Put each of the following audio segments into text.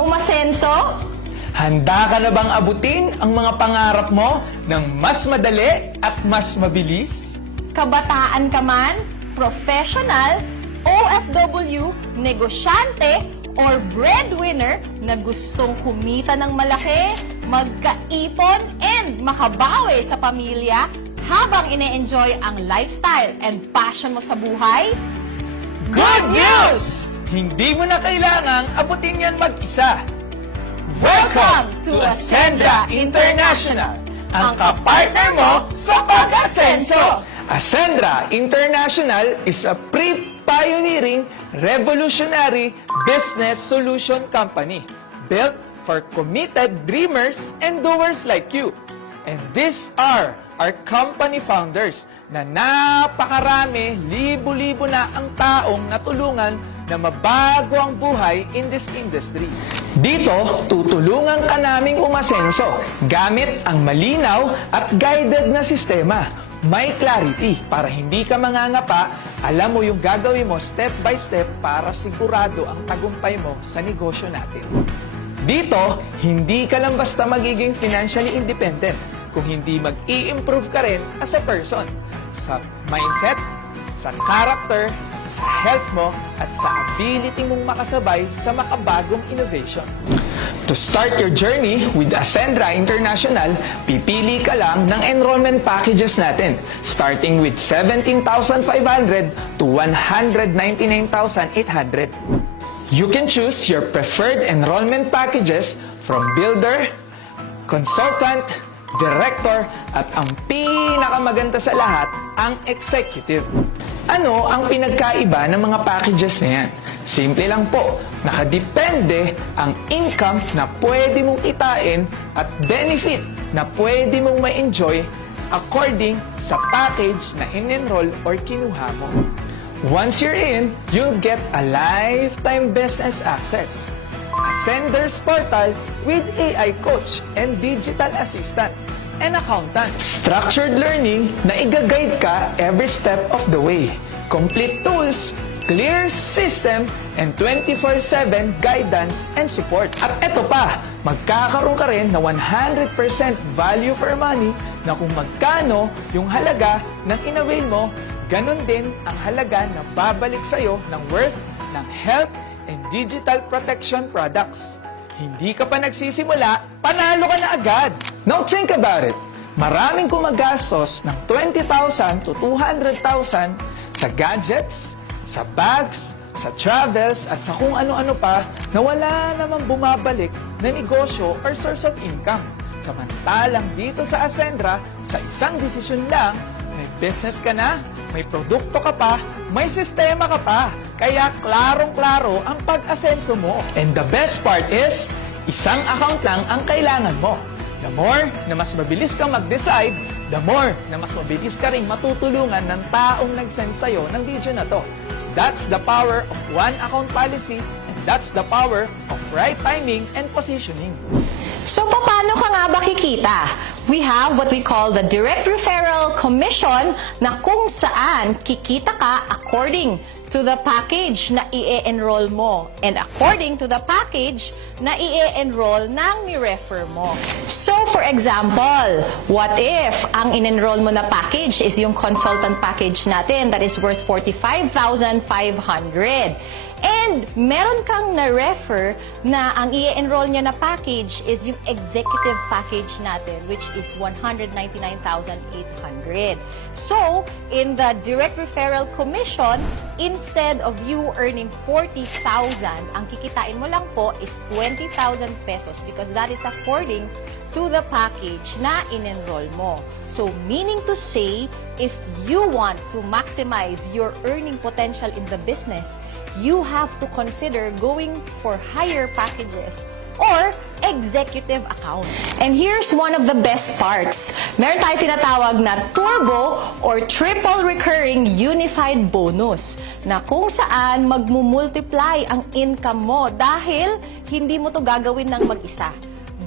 bang umasenso? Handa ka na bang abutin ang mga pangarap mo ng mas madali at mas mabilis? Kabataan ka man, professional, OFW, negosyante, or breadwinner na gustong kumita ng malaki, magkaipon, and makabawi sa pamilya habang ine-enjoy ang lifestyle and passion mo sa buhay? Good news! Hindi mo na kailangang abutin yan mag-isa. Welcome to Ascendra International, ang kapartner mo sa pag-asenso. Ascendra International is a pre-pioneering, revolutionary business solution company built for committed dreamers and doers like you. And these are our company founders na napakarami, libo-libo na ang taong natulungan na mabago ang buhay in this industry. Dito, tutulungan ka naming umasenso gamit ang malinaw at guided na sistema. May clarity para hindi ka mangangapa, alam mo yung gagawin mo step by step para sigurado ang tagumpay mo sa negosyo natin. Dito, hindi ka lang basta magiging financially independent kung hindi mag-i-improve ka rin as a person sa mindset, sa character, sa health mo, at sa ability mong makasabay sa makabagong innovation. To start your journey with Ascendra International, pipili ka lang ng enrollment packages natin, starting with 17,500 to 199,800. You can choose your preferred enrollment packages from builder, consultant, director, at ang pinakamaganda sa lahat, ang executive. Ano ang pinagkaiba ng mga packages na yan? Simple lang po, nakadepende ang income na pwede mong kitain at benefit na pwede mong ma-enjoy according sa package na in-enroll or kinuha mo. Once you're in, you'll get a lifetime business access, a sender's portal with AI coach and digital assistant, and accountant. Structured learning na i-guide ka every step of the way. Complete tools, clear system, and 24/7 guidance and support. At eto pa, magkakaroon ka rin na 100% value for money na kung magkano yung halaga ng in-avail mo, ganun din ang halaga na babalik sa'yo ng worth ng health and digital protection products. Hindi ka pa nagsisimula, panalo ka na agad. Now think about it. Maraming gumagastos ng 20,000 to 200,000 sa gadgets, sa bags, sa travels, at sa kung ano-ano pa na wala namang bumabalik na negosyo or source of income. Samantalang dito sa Ascendra, sa isang desisyon lang, may business ka na, may produkto ka pa, may sistema ka pa. Kaya klarong-klaro ang pag-asenso mo. And the best part is, isang account lang ang kailangan mo. The more na mas mabilis kang mag-decide, the more na mas mabilis ka rin matutulungan ng taong nag-send sa'yo ng video na to. That's the power of one account policy, and that's the power of right timing and positioning. So, paano ka nga ba kikita? We have what we call the direct referral commission na kung saan kikita ka according to the package na i-enroll mo and according to the package na i-enroll ng ni-refer mo. So, for example, what if ang in-enroll mo na package is yung consultant package natin that is worth 45,500? And meron kang na-refer na ang i-enroll niya na package is yung executive package natin, which is 199,800. So, in the direct referral commission, instead of you earning 40,000, ang kikitain mo lang po is 20,000 pesos because that is according to the package na in-enroll mo. So, meaning to say, if you want to maximize your earning potential in the business, you have to consider going for higher packages or executive account. And here's one of the best parts. Meron tayong tinatawag na turbo or triple recurring unified bonus na kung saan magmumultiply ang income mo dahil hindi mo to gagawin ng mag-isa.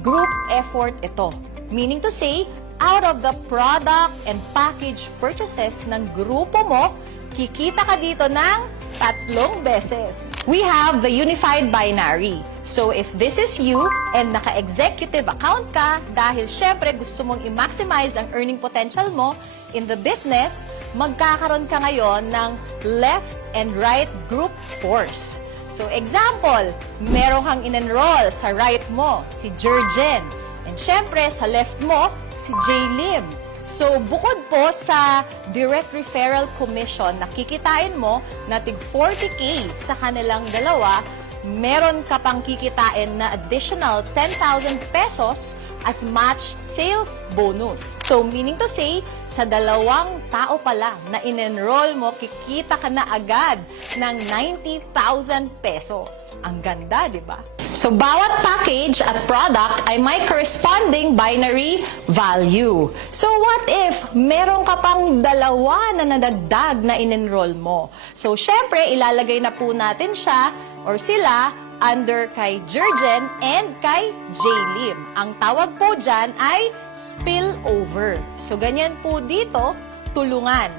Group effort ito. Meaning to say, out of the product and package purchases ng grupo mo, kikita ka dito ng 3 beses. we have the unified binary. So if this is you and naka-executive account ka, dahil syempre gusto mong i-maximize ang earning potential mo in the business, magkakaroon ka ngayon ng left and right group force. So example, meron kang in-enroll sa right mo, si Jurgen. And syempre, sa left mo, si J-Lim. So, bukod po sa direct referral commission na kikitain mo na tig 40K sa kanilang dalawa, meron ka pang kikitain na additional 10,000 pesos as matched sales bonus. So, meaning to say, sa dalawang tao pala na in-enroll mo, kikita ka na agad ng 90,000 pesos. Ang ganda, di ba? So, bawat package at product ay may corresponding binary value. So, what if meron ka pang dalawa na nadagdag na in-enroll mo? So, syempre, ilalagay na po natin siya or sila under kay Jurgen and kay J-Lim. Ang tawag po dyan ay spillover. So, ganyan po dito, tulungan.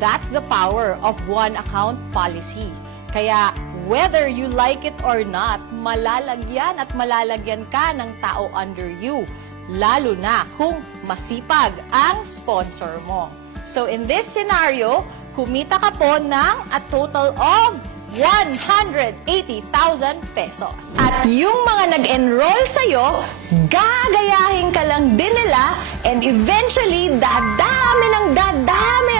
That's the power of one account policy. Kaya, whether you like it or not, malalagyan at malalagyan ka ng tao under you. Lalo na kung masipag ang sponsor mo. So, in this scenario, kumita ka po ng a total of 180,000 pesos. At yung mga nag-enroll sa'yo, gagayahin ka lang din nila and eventually, dadami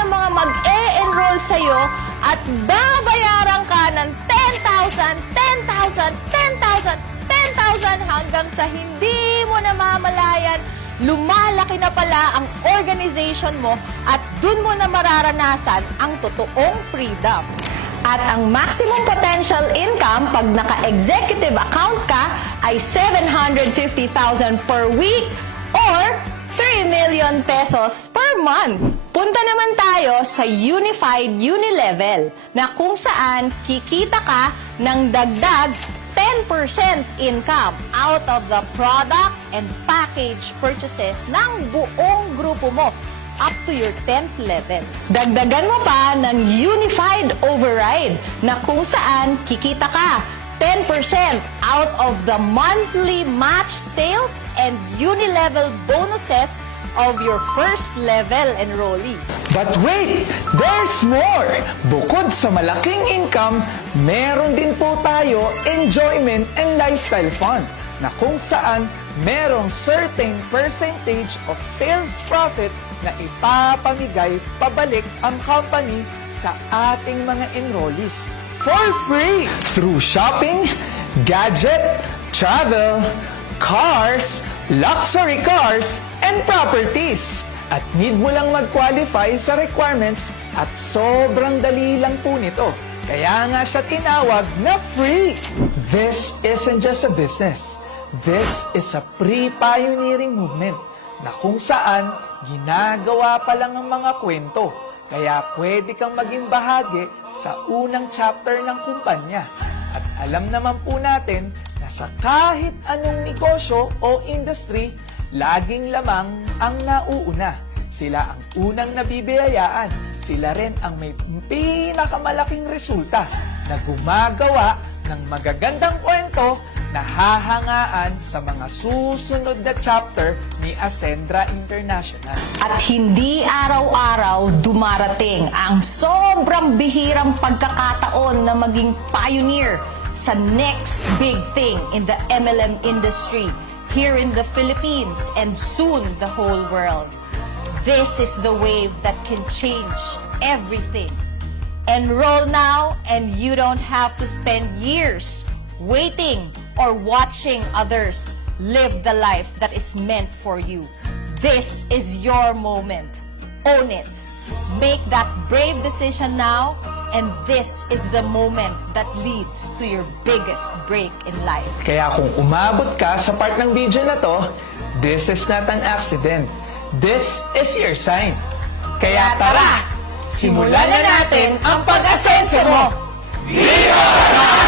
ang mga mag-e-enroll sa'yo at babayaran ka ng 10,000, 10,000, 10,000, 10,000 hanggang sa hindi mo namamalayan, lumalaki na pala ang organization mo at dun mo na mararanasan ang totoong freedom. At ang maximum potential income pag naka-executive account ka ay 750,000 per week or 3 million pesos per month. Punta naman tayo sa Unified Unilevel na kung saan kikita ka ng dagdag 10% income out of the product and package purchases ng buong grupo mo up to your 10th level. Dagdagan mo pa ng Unified Override na kung saan kikita ka 10% out of the monthly match sales and unilevel bonuses of your first level enrollees. But wait! There's more! Bukod sa malaking income, meron din po tayo enjoyment and lifestyle fund na kung saan merong certain percentage of sales profit na ipapamigay pabalik ang company sa ating mga enrollees for free through shopping, gadget, travel, cars, luxury cars, and properties. At need mo lang mag-qualify sa requirements at sobrang dali lang po nito. Kaya nga siya tinawag na free. This isn't just a business. This is a pre-pioneering movement na kung saan ginagawa pa lang ang mga kwento. Kaya pwede kang maging bahagi sa unang chapter ng kumpanya. At alam naman po natin na sa kahit anong negosyo o industry, laging lamang ang nauuna. Sila ang unang nabibiyayaan. Sila rin ang may pinakamalaking resulta na gumagawa ng magagandang kwento na hahangaan sa mga susunod na chapter ni Ascendra International. At hindi araw-araw dumarating ang sobrang bihirang pagkakataon na maging pioneer sa next big thing in the MLM industry here in the Philippines and soon the whole world. This is the wave that can change everything. Enroll now and you don't have to spend years waiting or watching others live the life that is meant for you. This is your moment. Own it. Make that brave decision now, and this is the moment that leads to your biggest break in life. Kaya kung umabot ka sa part ng video na to, this is not an accident. This is your sign. Kaya tara, simulan na natin ang pag-asenso mo! Viva!